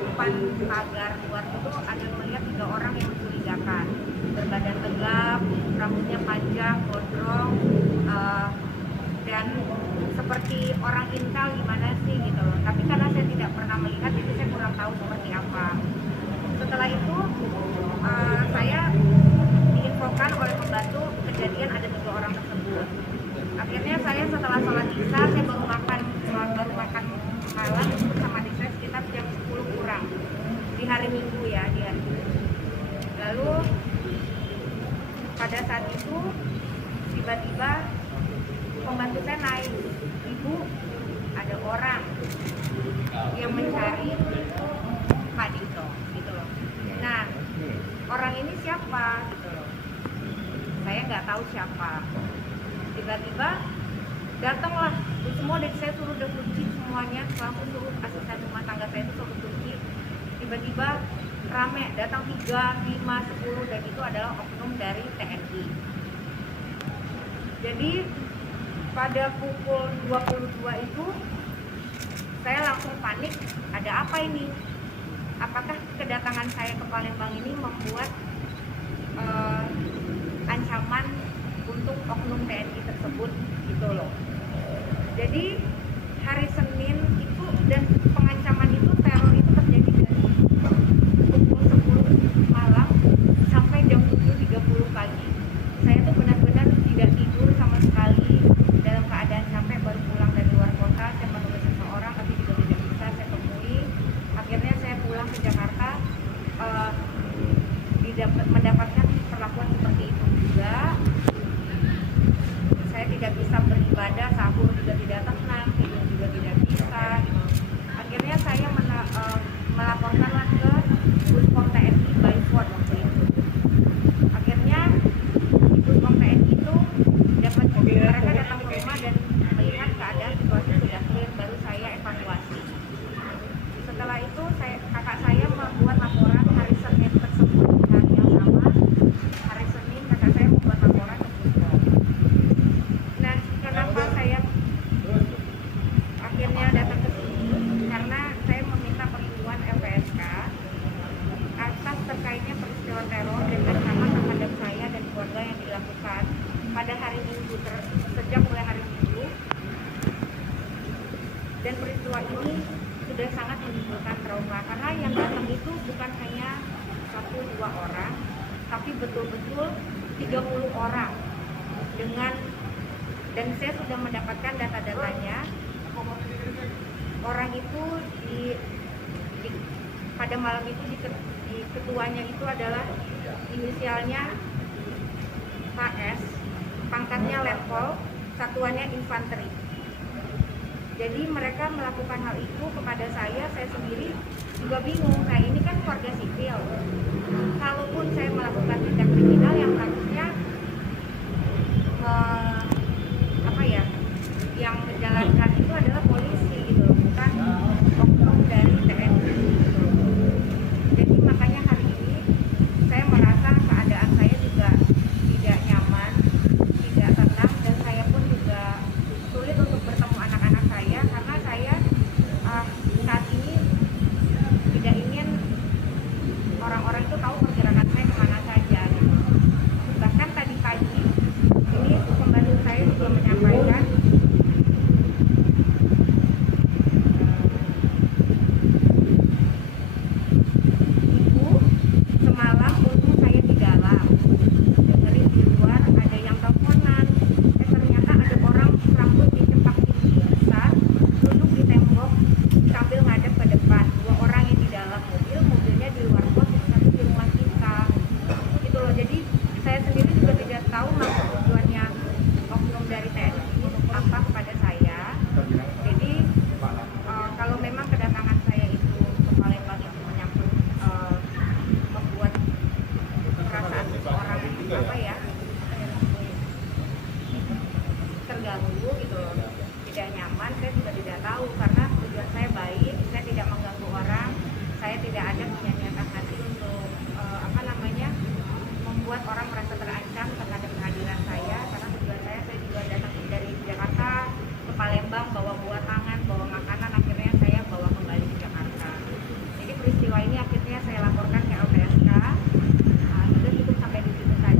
depan pagar luar itu ada melihat 3 orang yang mencurigakan, berbadan tegap, rambutnya panjang, gondrong, dan seperti orang intel gimana sih gitu loh. Tapi karena saya tidak pernah melihat, jadi saya kurang tahu seperti apa. Setelah itu saya diinfokan oleh pembantu kejadian ada 3 orang tersebut. Akhirnya saya setelah sholat isya, saya baru makan malam bersama adik saya sekitar jam 10 kurang di hari Minggu ya, di hari Minggu. Lalu pada saat itu tiba-tiba pembantu saya naik, "Ibu, ada orang yang mencari Pak Dito," gitu loh. Nah, orang ini siapa gitu loh. Saya nggak tahu siapa. Tiba-tiba datanglah semua, dari saya suruh udah kunci semuanya, langsung suruh asisten rumah tangga saya itu suruh kunci. Tiba-tiba rame, datang 3, 5, 10, dan itu adalah oknum dari TNI. Jadi pada pukul 22 itu saya langsung panik, ada apa ini? Apakah kedatangan saya ke Palembang ini membuat ancaman untuk oknum TNI tersebut gitu loh. Jadi hari Senin itu, dan pengancaman itu, teror itu terjadi dari pukul 10 malam sampai jam 7.30 pagi. Saya tuh benar-benar tidak tidur sama sekali, dalam keadaan capek, baru pulang dari luar kota. Saya menemui seseorang tapi juga tidak bisa saya temui. Akhirnya saya pulang ke Jakarta, mendapatkan perlakuan seperti itu juga. Saya tidak bisa beribadah, sahur juga tidak tenang, tidur juga tidak bisa gitu. Akhirnya saya melaporkanlah ke Puspom TNI Baiport waktu itu. Akhirnya di Puspom TNI itu mereka datang ke rumah dan melihat keadaan situasi sudah clear, baru saya evakuasi. Setelah itu kakak saya membuat laporan hari Senin tersebut, hari yang sama. Hari Senin kakak saya membuat laporan ke Puspom. Nah, kenapa saya akhirnya datang ke sini? Karena saya meminta perlindungan LPSK atas terkaitnya peristiwa teror dan ancaman terhadap saya dan keluarga yang dilakukan pada hari Minggu, sejak mulai hari Minggu. Dan peristiwa ini sudah sangat menimbulkan trauma, karena yang datang itu bukan hanya 1-2 orang, tapi betul-betul 30 orang dan saya sudah mendapatkan data-datanya. Orang itu pada malam itu di ketuanya itu adalah inisialnya KS, pangkatnya letkol, satuannya infanteri. Jadi mereka melakukan hal itu kepada saya sendiri juga bingung. Saya ini kan keluarga sipil. Kalaupun saya melakukan tindak kriminal, yang